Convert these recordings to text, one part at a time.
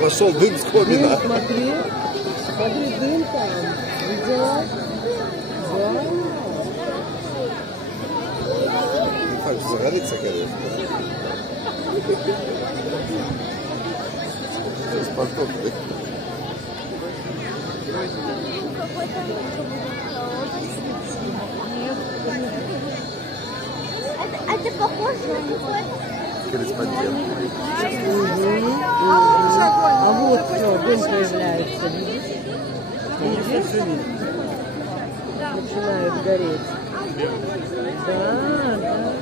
Пошел дым с комина. Смотри, смотри, дым там. Видела? Да. Так, загорится, конечно. Спортовный. Это похоже на Корреспондент. А вот все, дым появляется. Видишь? Начинает гореть. Да, да.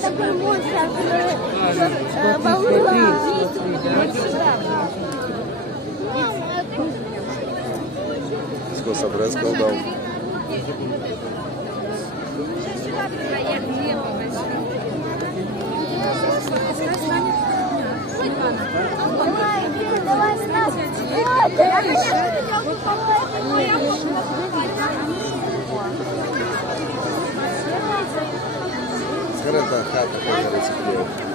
такой монстр, Сколько собрать колдал. давай с нас. Скорее, хата, короче, клеит.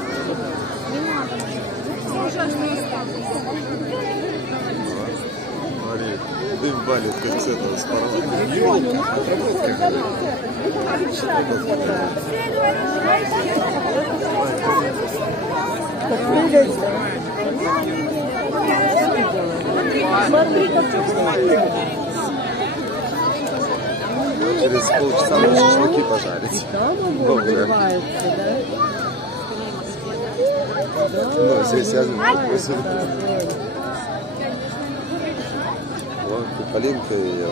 Смотри, дым валит, как с этого, с порога. Ёлка, отработка. Смотри, как вкусно. Через полчаса можно шашлыки пожарить. Там он взрывается, да? Ну, здесь я же вон, Полинка и я.